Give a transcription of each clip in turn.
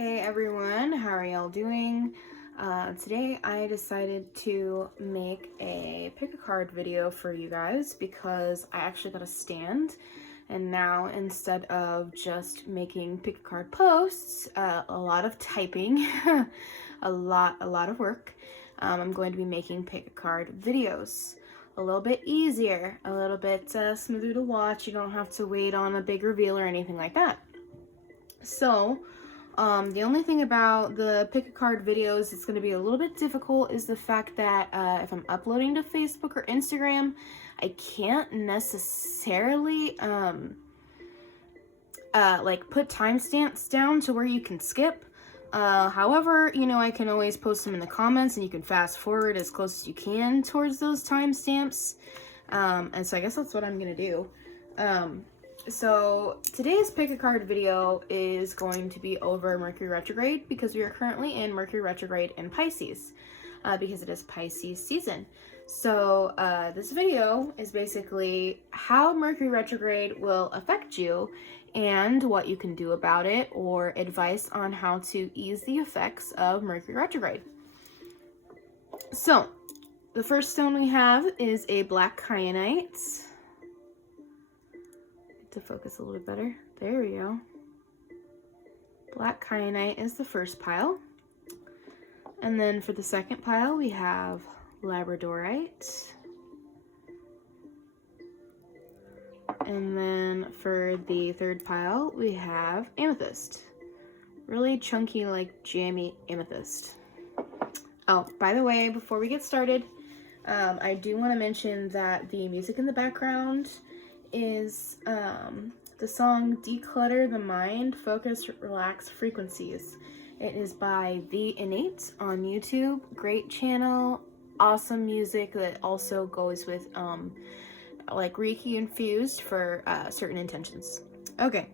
Hey everyone, how are y'all doing? Today I decided to make a pick a card video for you guys because I actually got a stand, and now instead of just making pick a card posts, a lot of typing, a lot of work, I'm going to be making pick a card videos. A little bit easier, a little bit smoother to watch. You don't have to wait on a big reveal or anything like that. So, the only thing about the pick a card videos that's going to be a little bit difficult is the fact that if I'm uploading to Facebook or Instagram, I can't necessarily like put timestamps down to where you can skip. However, you know, I can always post them in the comments and you can fast forward as close as you can towards those timestamps. And so I guess that's what I'm going to do. So today's pick a card video is going to be over Mercury retrograde because we are currently in Mercury retrograde in Pisces, because it is Pisces season. So this video is basically how Mercury retrograde will affect you and what you can do about it, or advice on how to ease the effects of Mercury retrograde. So the first stone we have is a black kyanite. To focus a little bit better. There we go. Black kyanite is the first pile. And then for the second pile, we have labradorite. And then for the third pile, we have amethyst. Really chunky, like jammy amethyst. Oh, by the way, before we get started, I do want to mention that the music in the background is the song Declutter the Mind, Focus, Relax Frequencies. It is by The Innate on YouTube. Great channel, awesome music that also goes with like Reiki infused for certain intentions. Okay,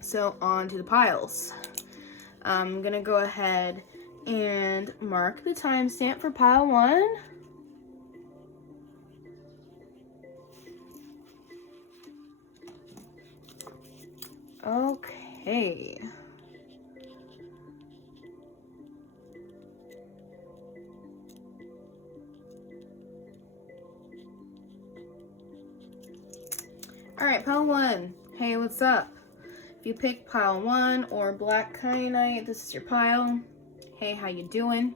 so on to the piles. I'm gonna go ahead and mark the timestamp for pile 1. Okay. All right, pile 1. Hey, what's up? If you pick pile 1 or black kyanite, this is your pile. Hey, how you doing?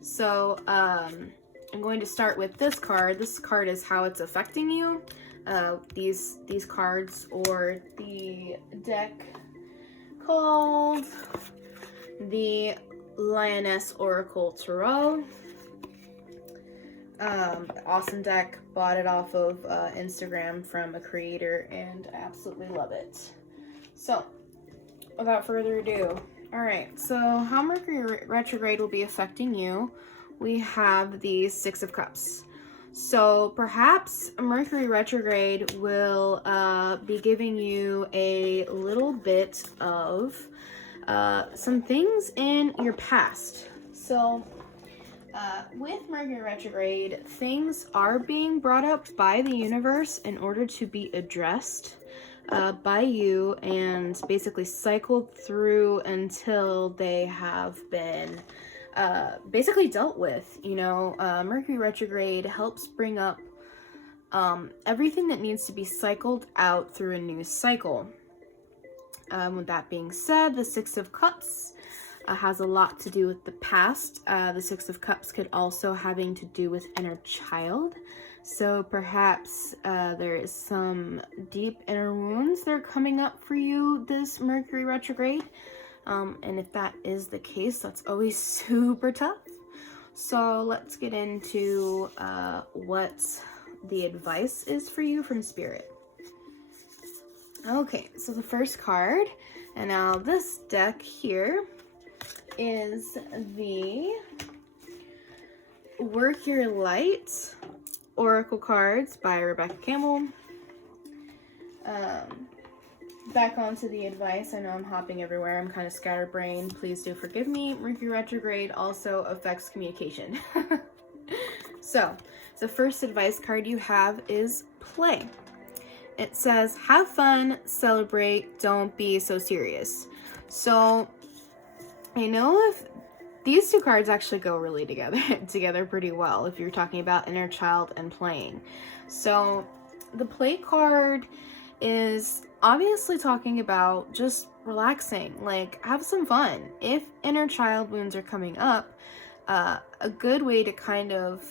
So, I'm going to start with this card. This card is how it's affecting you. These cards, or the deck called the Lioness Oracle Tarot. Awesome deck. Bought it off of Instagram from a creator, and I absolutely love it. So, without further ado, alright, so how Mercury retrograde will be affecting you, we have the Six of Cups. So perhaps Mercury retrograde will be giving you a little bit of some things in your past. So with Mercury retrograde, things are being brought up by the universe in order to be addressed by you and basically cycled through until they have been basically dealt with. You know, Mercury retrograde helps bring up everything that needs to be cycled out through a new cycle. With that being said, the Six of Cups has a lot to do with the past. The Six of Cups could also having to do with inner child. So perhaps there is some deep inner wounds that are coming up for you this Mercury retrograde. And if that is the case, that's always super tough. So let's get into what the advice is for you from Spirit. Okay, so the first card, and now this deck here is the Work Your Light Oracle cards by Rebecca Campbell. Back onto the advice. I know I'm hopping everywhere. I'm kind of scatterbrained. Please do forgive me. Mercury retrograde also affects communication. So, the first advice card you have is play. It says, have fun, celebrate, don't be so serious. So, I know if these two cards actually go really together pretty well if you're talking about inner child and playing. So the play card is obviously talking about just relaxing, like have some fun. If inner child wounds are coming up, a good way to kind of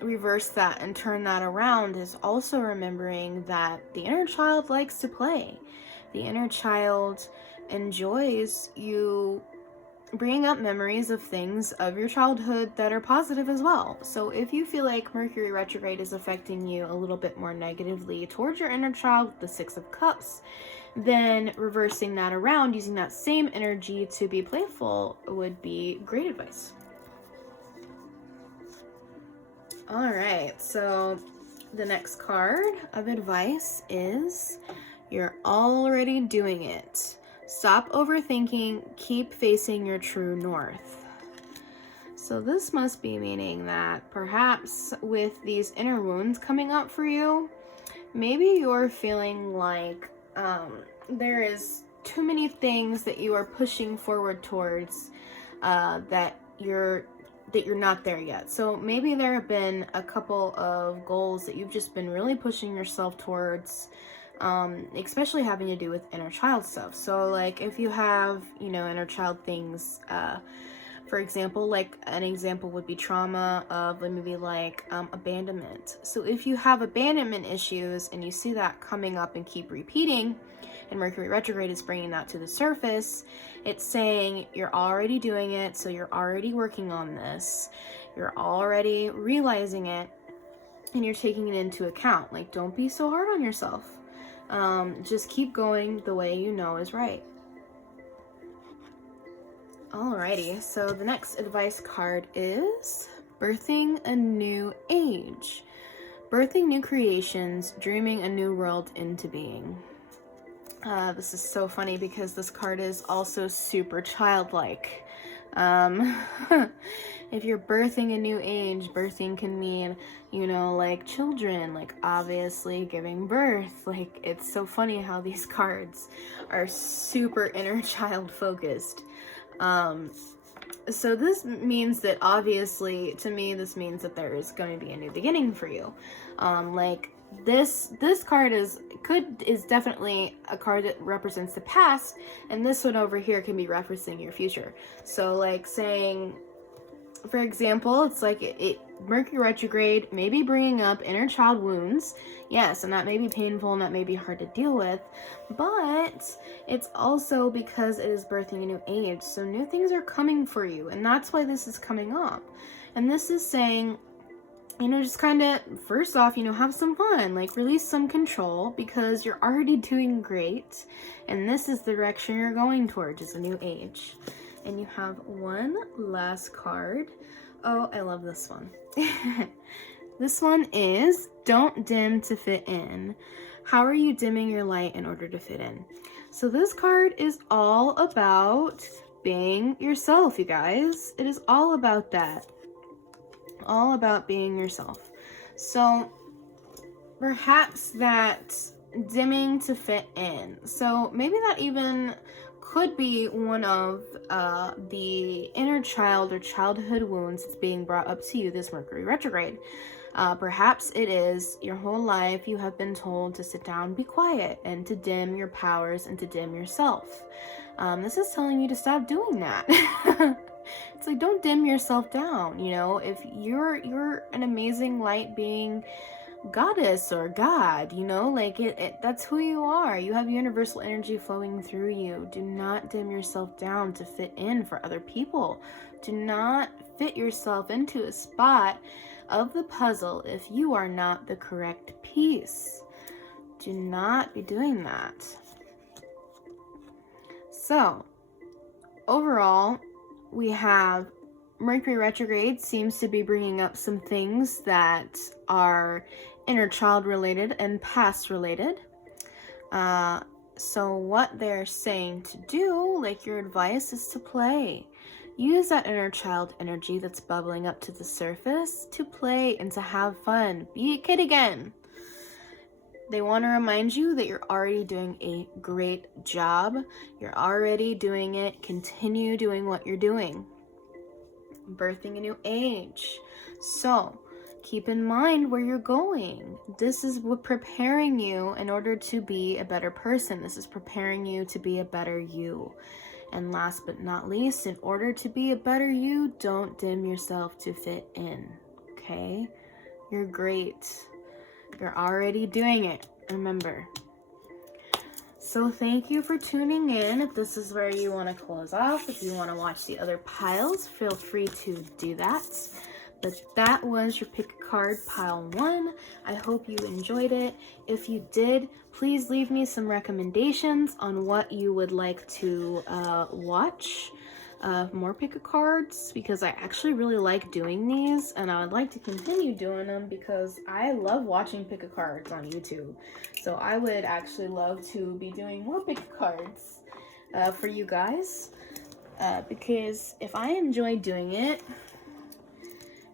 reverse that and turn that around is also remembering that the inner child likes to play. The inner child enjoys you bringing up memories of things of your childhood that are positive as well. So if you feel like Mercury retrograde is affecting you a little bit more negatively towards your inner child, the Six of Cups, then reversing that around, using that same energy to be playful would be great advice. All right, so the next card of advice is you're already doing it. Stop overthinking, keep facing your true north. So this must be meaning that perhaps with these inner wounds coming up for you, maybe you're feeling like there is too many things that you are pushing forward towards that you're not there yet. So maybe there have been a couple of goals that you've just been really pushing yourself towards, especially having to do with inner child stuff. So like if you have, inner child things, for example, like an example would be trauma of maybe like abandonment. So if you have abandonment issues and you see that coming up and keep repeating, and Mercury retrograde is bringing that to the surface, it's saying you're already doing it, so you're already working on this, you're already realizing it, and you're taking it into account. Like, don't be so hard on yourself. Just keep going the way you know is right. Alrighty, so the next advice card is birthing a new age. Birthing new creations, dreaming a new world into being. This is so funny because this card is also super childlike. If you're birthing a new age, birthing can mean, like children, like obviously giving birth. Like, it's so funny how these cards are super inner child focused. So this means that obviously, to me, this means that there is going to be a new beginning for you. Like this card is definitely a card that represents the past, and this one over here can be referencing your future. So like saying, for example, it's like Mercury retrograde may be bringing up inner child wounds. Yes, and that may be painful and that may be hard to deal with, but it's also because it is birthing a new age. So new things are coming for you, and that's why this is coming up. And this is saying, just kind of, first off, have some fun, like release some control, because you're already doing great, and this is the direction you're going towards, is a new age. And you have one last card. Oh, I love this one. This one is don't dim to fit in. How are you dimming your light in order to fit in? So this card is all about being yourself, you guys. It is all about that. All about being yourself. So perhaps that dimming to fit in. So maybe that even could be one of the inner child or childhood wounds that's being brought up to you this Mercury retrograde. Perhaps it is your whole life you have been told to sit down, be quiet, and to dim your powers and to dim yourself. This is telling you to stop doing that. It's like, don't dim yourself down. If you're an amazing light being, goddess or god, that's who you are. You have universal energy flowing through you. Do not dim yourself down to fit in for other people. Do not fit yourself into a spot of the puzzle if you are not the correct piece. Do not be doing that. So overall, we have Mercury retrograde seems to be bringing up some things that are inner child related and past related. So what they're saying to do, like your advice, is to play. Use that inner child energy that's bubbling up to the surface to play and to have fun. Be a kid again. They want to remind you that you're already doing a great job. You're already doing it. Continue doing what you're doing. Birthing a new age. So keep in mind where you're going. This is what preparing you in order to be a better person. This is preparing you to be a better you. And last but not least, in order to be a better you, don't dim yourself to fit in. Okay? You're great. You're already doing it. Remember. So thank you for tuning in. If this is where you want to close off, if you want to watch the other piles, feel free to do that. But that was your pick a card pile 1. I hope you enjoyed it. If you did, please leave me some recommendations on what you would like to watch. More pick a cards, because I actually really like doing these, and I would like to continue doing them because I love watching pick a cards on YouTube. So I would actually love to be doing more pick a cards for you guys, because if I enjoy doing it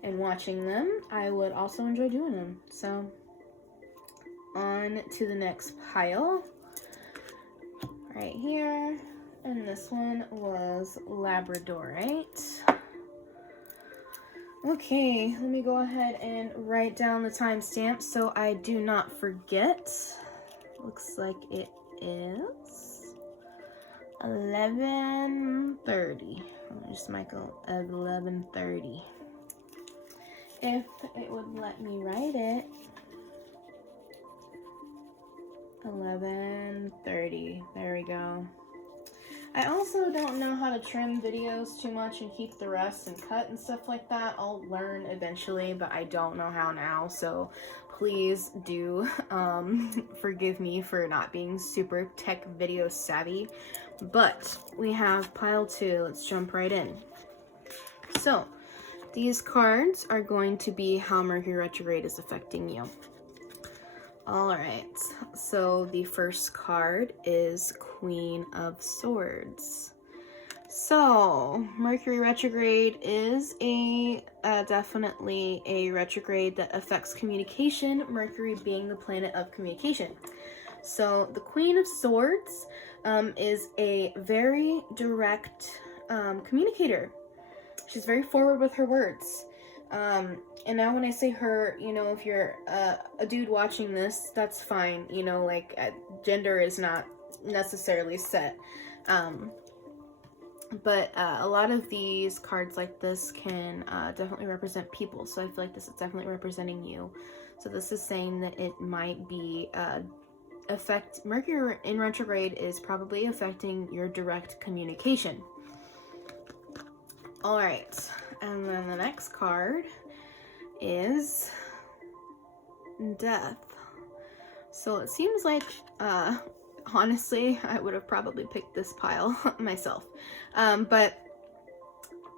and watching them, I would also enjoy doing them. So on to the next pile right here. And this one was labradorite. Okay, let me go ahead and write down the timestamp so I do not forget. Looks like it is 11:30. I'll just make it 11:30. If it would let me write it. 11:30. There we go. I also don't know how to trim videos too much and keep the rest and cut and stuff like that. I'll learn eventually, but I don't know how now, so please do forgive me for not being super tech video savvy. But we have pile 2. Let's jump right in. So these cards are going to be how Mercury retrograde is affecting you. Alright, so the first card is Queen of Swords. So, Mercury retrograde is definitely a retrograde that affects communication, Mercury being the planet of communication. So, the Queen of Swords is a very direct communicator. She's very forward with her words. And now when I say her, you know, if you're a dude watching this, that's fine. You know, like, gender is not necessarily set. But a lot of these cards like this can definitely represent people. So I feel like this is definitely representing you. So this is saying that it might be Mercury in retrograde is probably affecting your direct communication. All right. And then the next card is Death. So it seems like, honestly, I would have probably picked this pile myself. But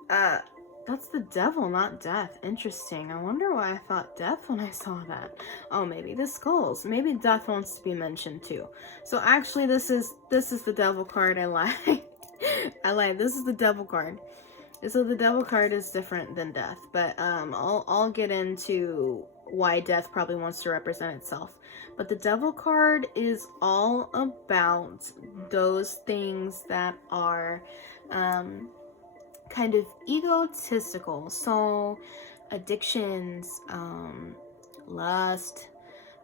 that's the Devil, not Death. Interesting. I wonder why I thought Death when I saw that. Oh, maybe the skulls. Maybe Death wants to be mentioned too. So actually, this is the Devil card. I lied. I lied. This is the Devil card. So the Devil card is different than Death, but I'll get into why Death probably wants to represent itself. But the Devil card is all about those things that are kind of egotistical. So addictions, lust,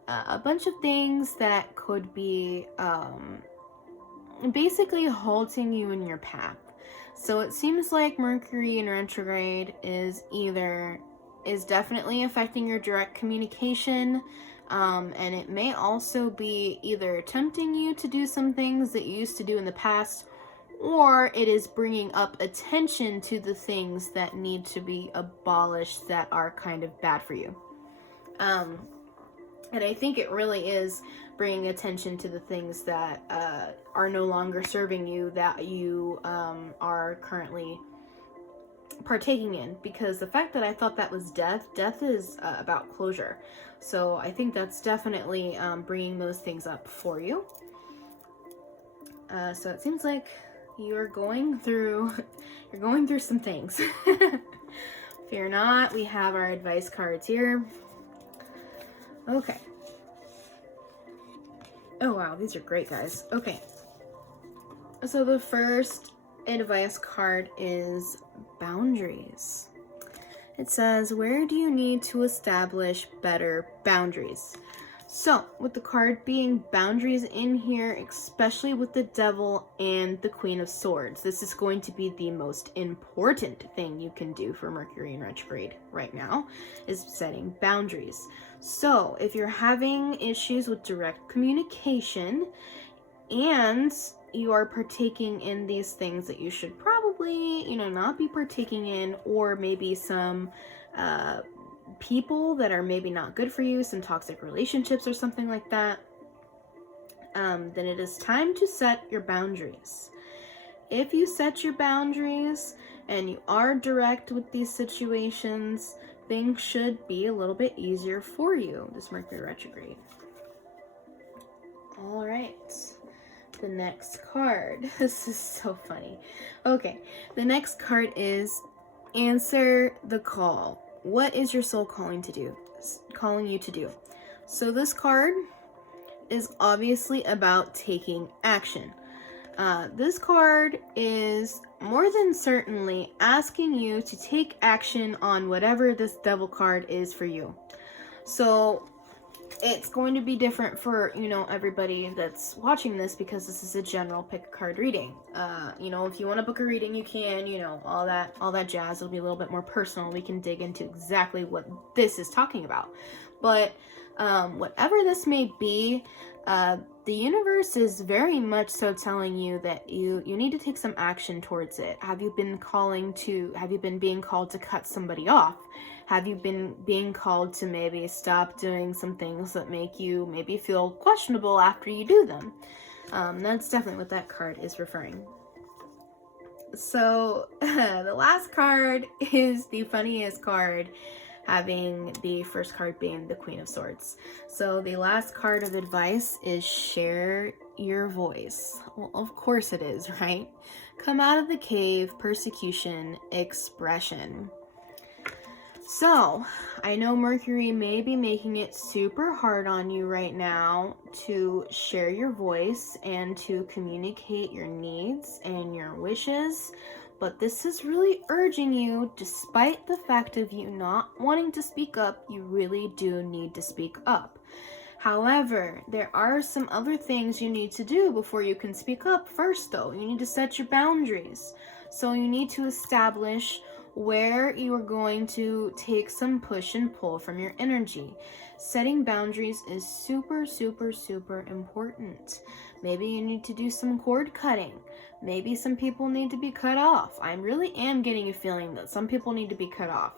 a bunch of things that could be basically halting you in your path. So it seems like Mercury in retrograde is definitely affecting your direct communication, and it may also be either tempting you to do some things that you used to do in the past, or it is bringing up attention to the things that need to be abolished that are kind of bad for you. And I think it really is bringing attention to the things that are no longer serving you, that you are currently partaking in. Because the fact that I thought that was Death is about closure. So I think that's definitely bringing those things up for you. So it seems like you're going through some things. Fear not, we have our advice cards here. Okay. Oh wow, these are great, guys. Okay. So the first advice card is boundaries. It says, where do you need to establish better boundaries? So, with the card being boundaries in here, especially with the Devil and the Queen of Swords, this is going to be the most important thing you can do for Mercury in retrograde right now, is setting boundaries. So, if you're having issues with direct communication and you are partaking in these things that you should probably, not be partaking in, or maybe some people that are maybe not good for you, some toxic relationships or something like that, then it is time to set your boundaries. If you set your boundaries and you are direct with these situations, things should be a little bit easier for you this Mercury retrograde. All right. The next card. This is so funny. Okay, the next card is answer the call. What is your soul calling you to do? So this card is obviously about taking action. This card is more than certainly asking you to take action on whatever this Devil card is for you. So it's going to be different for, everybody that's watching this, because this is a general pick a card reading. If you want to book a reading, you can, all that jazz. It'll be a little bit more personal. We can dig into exactly what this is talking about. But whatever this may be, the universe is very much so telling you that you need to take some action towards it. Have you been being called to cut somebody off? Have you been being called to maybe stop doing some things that make you maybe feel questionable after you do them? That's definitely what that card is referring. So the last card is the funniest card, having the first card being the Queen of Swords. So the last card of advice is share your voice. Well, of course it is, right? Come out of the cave, persecution, expression. So, I know Mercury may be making it super hard on you right now to share your voice and to communicate your needs and your wishes, but this is really urging you, despite the fact of you not wanting to speak up, you really do need to speak up. However, there are some other things you need to do before you can speak up. First, though, you need to set your boundaries. So you need to establish where you are going to take some push and pull from your energy. Setting boundaries is super, super, super important. Maybe you need to do some cord cutting. Maybe some people need to be cut off. I really am getting a feeling that some people need to be cut off.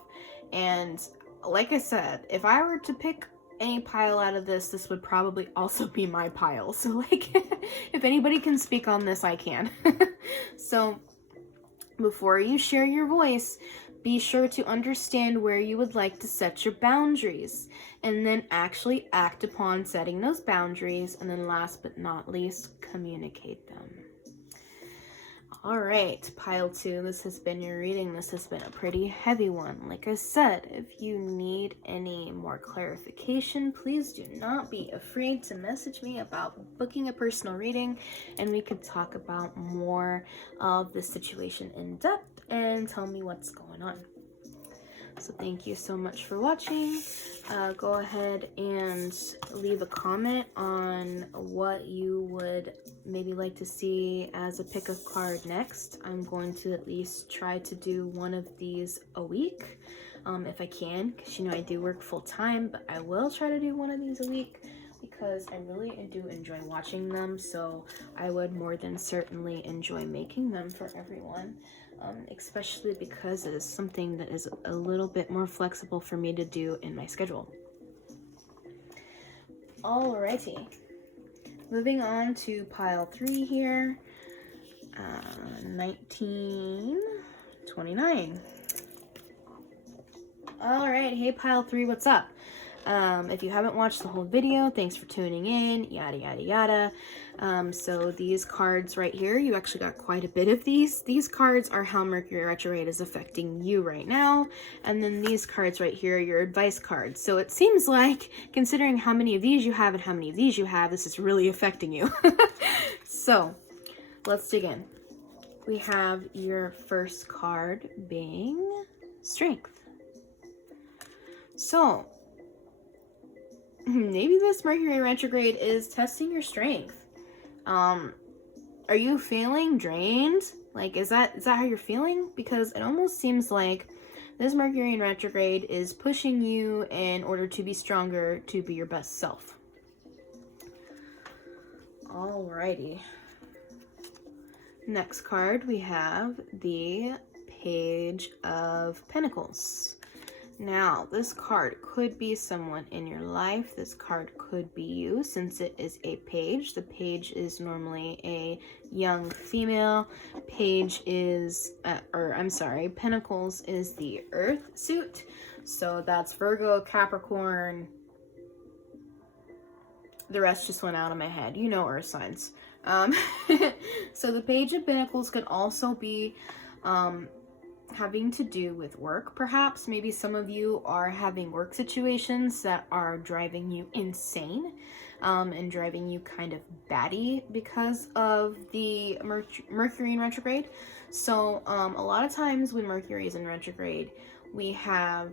And like I said, if I were to pick any pile out of this, this would probably also be my pile. So if anybody can speak on this, I can. So before you share your voice, be sure to understand where you would like to set your boundaries, and then actually act upon setting those boundaries, and then last but not least, communicate them. All right, pile 2, this has been your reading. This has been a pretty heavy one. Like I said, if you need any more clarification, please do not be afraid to message me about booking a personal reading, and we could talk about more of the situation in depth and tell me what's going on. So thank you so much for watching. Go ahead and leave a comment on what you would maybe like to see as a pick a card next. I'm going to at least try to do one of these a week, if I can, because I do work full time, but I will try to do one of these a week because I really do enjoy watching them. So I would more than certainly enjoy making them for everyone. Especially because it is something that is a little bit more flexible for me to do in my schedule. Alrighty, moving on to pile 3 here, 1929. Alright, hey pile 3, what's up? If you haven't watched the whole video, thanks for tuning in, yada yada yada. So these cards right here, you actually got quite a bit of these. These cards are how Mercury retrograde is affecting you right now. And then these cards right here are your advice cards. So it seems like, considering how many of these you have and how many of these you have, this is really affecting you. So let's dig in. We have your first card being strength. So maybe this Mercury retrograde is testing your strength. Are you feeling drained? Like, is that how you're feeling? Because it almost seems like this Mercury in retrograde is pushing you in order to be stronger, to be your best self. Alrighty. Next card, we have the Page of Pentacles. Now, this card could be someone in your life. This card could be you, since it is a page. The page is normally a young female. Page is, Pentacles is the Earth suit. So that's Virgo, Capricorn. The rest just went out of my head. You know Earth signs. So the Page of Pentacles could also be having to do with work, perhaps. Maybe some of you are having work situations that are driving you insane and driving you kind of batty because of the Mercury in retrograde. So a lot of times when Mercury is in retrograde, we have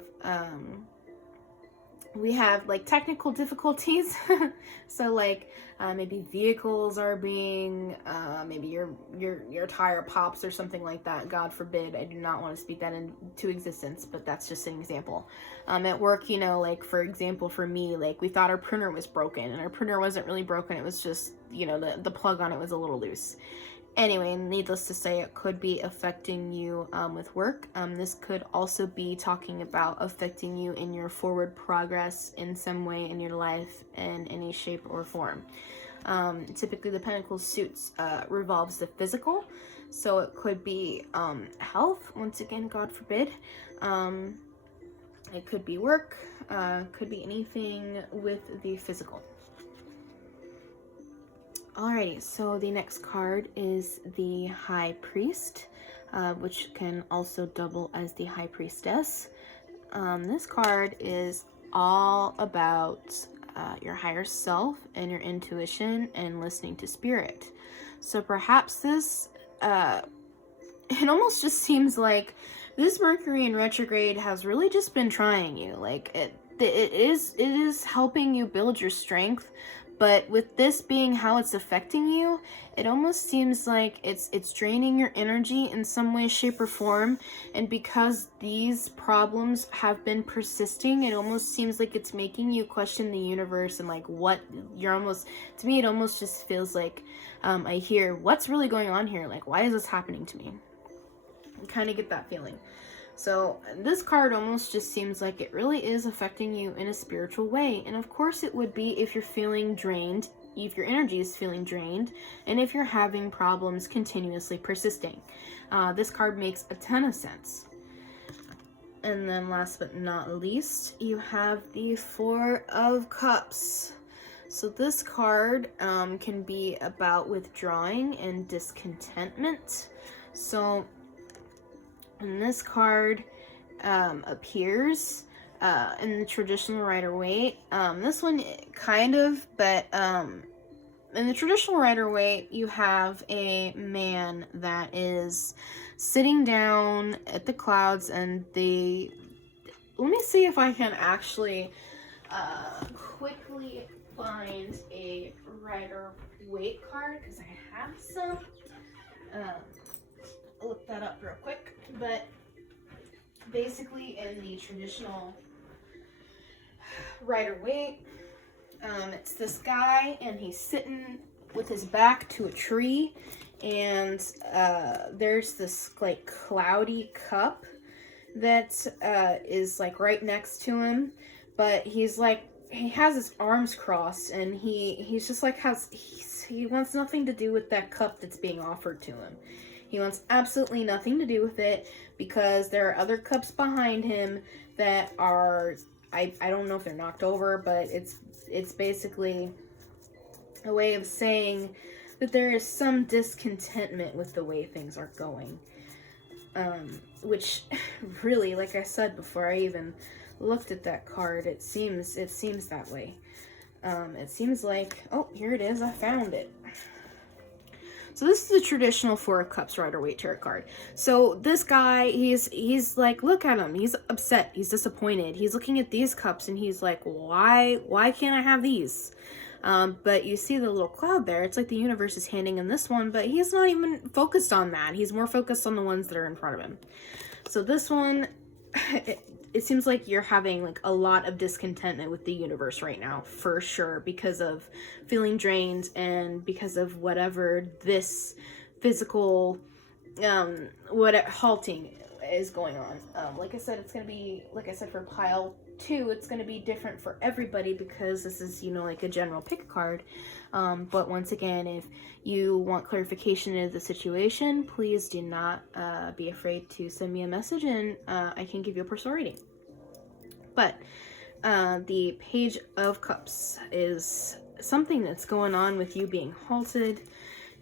like technical difficulties. So like maybe vehicles are being maybe your tire pops or something like that. God forbid. I do not want to speak that into existence, but that's just an example. At work, you know, like for example, for me, like we thought our printer was broken, and our printer wasn't really broken. It was just, you know, the plug on it was a little loose. Anyway, needless to say, it could be affecting you with work. This could also be talking about affecting you in your forward progress in some way in your life in any shape or form. Typically, the Pentacles suits revolves the physical, so it could be health, once again, God forbid. It could be work, could be anything with the physical. Alrighty, so the next card is the High Priest, which can also double as the High Priestess. This card is all about your higher self and your intuition and listening to spirit. So perhaps this, it almost just seems like this Mercury in retrograde has really just been trying you. Like it is helping you build your strength. But with this being how it's affecting you, it almost seems like it's draining your energy in some way, shape, or form. And because these problems have been persisting, it almost seems like it's making you question the universe and like what you're almost, to me, it almost just feels like I hear, what's really going on here? Like, why is this happening to me? I kind of get that feeling. So this card almost just seems like it really is affecting you in a spiritual way. And of course it would be if you're feeling drained, if your energy is feeling drained, and if you're having problems continuously persisting. This card makes a ton of sense. And then last but not least, you have the Four of Cups. So this card can be about withdrawing and discontentment. So and this card appears in the traditional Rider-Waite. This one kind of, but in the traditional Rider-Waite, you have a man that is sitting down at the clouds, and let me see if I can actually quickly find a Rider-Waite card, because I have some. I'll look that up real quick. But basically in the traditional Rider-Waite, it's this guy, and he's sitting with his back to a tree, and there's this like cloudy cup that is like right next to him, but he's like, he has his arms crossed, and he's just like he wants nothing to do with that cup that's being offered to him. He wants absolutely nothing to do with it, because there are other cups behind him that are, I don't know if they're knocked over, but it's basically, a way of saying that there is some discontentment with the way things are going. Which really, like I said before I even looked at that card, it seems that way. It seems like, oh, here it is, I found it. So this is the traditional Four of Cups Rider-Waite tarot card. So this guy, he's like, look at him. He's upset. He's disappointed. He's looking at these cups and he's like, why can't I have these? But you see the little cloud there. It's like the universe is handing him this one, but he's not even focused on that. He's more focused on the ones that are in front of him. So this one, it seems like you're having like a lot of discontentment with the universe right now, for sure, because of feeling drained and because of whatever this physical, halting is going on. Like I said, it's going to be, like I said, for pile 2, it's going to be different for everybody because this is, like a general pick card. But once again, if you want clarification of the situation, please do not be afraid to send me a message and I can give you a personal reading. But the Page of Cups is something that's going on with you being halted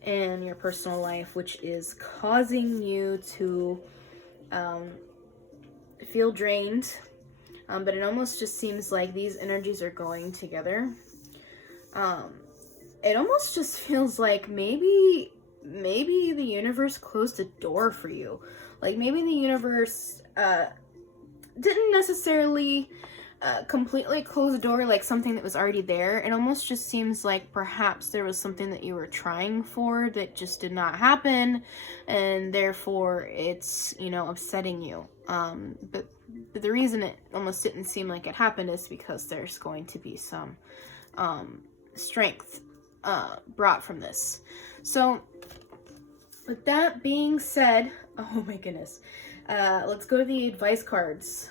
in your personal life, which is causing you to feel drained. But it almost just seems like these energies are going together. It almost just feels like maybe the universe closed a door for you. Like maybe the universe didn't necessarily completely close the door, like something that was already there. It almost just seems like perhaps there was something that you were trying for that just did not happen, and therefore it's, upsetting you. But the reason it almost didn't seem like it happened is because there's going to be some strength brought from this. So with that being said, oh my goodness, let's go to the advice cards.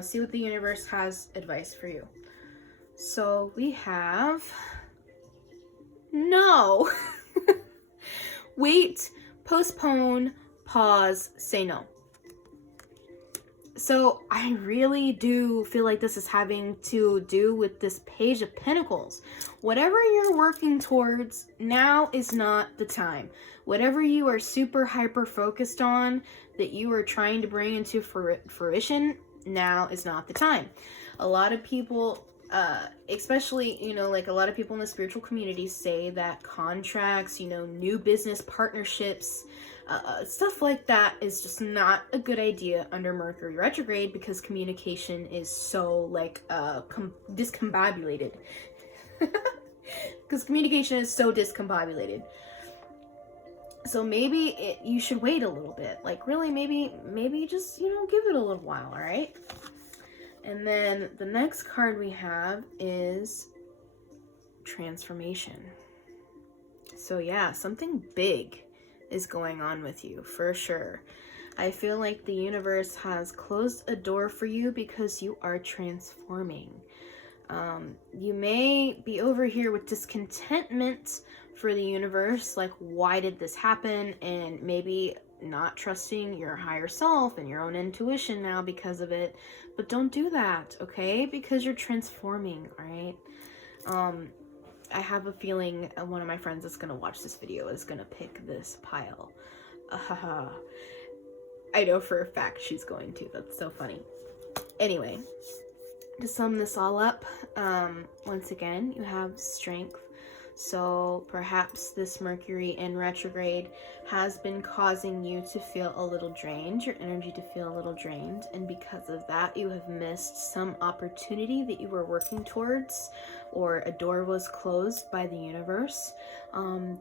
See what the universe has advice for you. So we have no. Wait, postpone, pause, say no. So I really do feel like this is having to do with this Page of Pentacles. Whatever you're working towards, now is not the time. Whatever you are super hyper focused on, that you are trying to bring into fruition, now is not the time. A lot of people, especially, like a lot of people in the spiritual community say that contracts, new business partnerships, stuff like that is just not a good idea under Mercury retrograde because communication is so discombobulated. Because communication is so discombobulated. So maybe you should wait a little bit. Like really, maybe just, give it a little while, all right? And then the next card we have is transformation. So yeah, something big is going on with you, for sure. I feel like the universe has closed a door for you because you are transforming. You may be over here with discontentment for the universe, like why did this happen, and maybe not trusting your higher self and your own intuition now because of it. But don't do that, okay? Because you're transforming, all right? I have a feeling one of my friends that's gonna watch this video is gonna pick this pile. I know for a fact she's going to. That's so funny. Anyway, to sum this all up, once again, you have strength. So perhaps this Mercury in retrograde has been causing you to feel a little drained, your energy to feel a little drained, and because of that you have missed some opportunity that you were working towards, or a door was closed by the universe.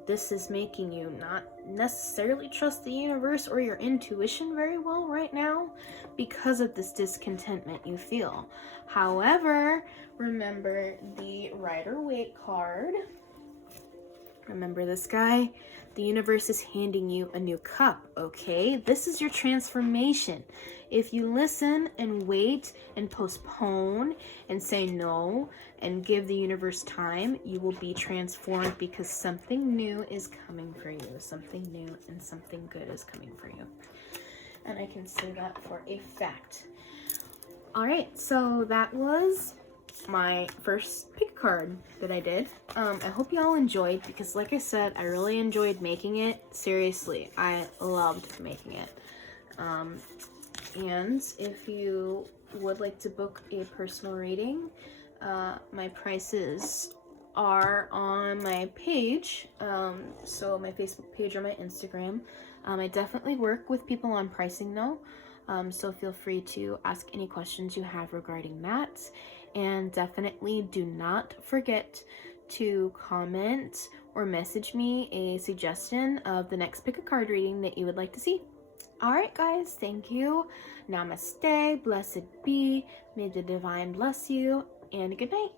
This is making you not necessarily trust the universe or your intuition very well right now because of this discontentment you feel. However, remember the Rider-Waite card. Remember this guy? The universe is handing you a new cup, okay? This is your transformation. If you listen and wait and postpone and say no and give the universe time, you will be transformed because something new is coming for you. Something new and something good is coming for you. And I can say that for a fact. All right, so that was my first pick pick card that I did. I hope you all enjoyed, because like I said, I really enjoyed making it. Seriously, I loved making it. And if you would like to book a personal reading, my prices are on my page, so my Facebook page or my Instagram. I definitely work with people on pricing though, so feel free to ask any questions you have regarding that. And definitely do not forget to comment or message me a suggestion of the next pick a card reading that you would like to see. Alright guys, thank you. Namaste, blessed be, may the divine bless you, and good night.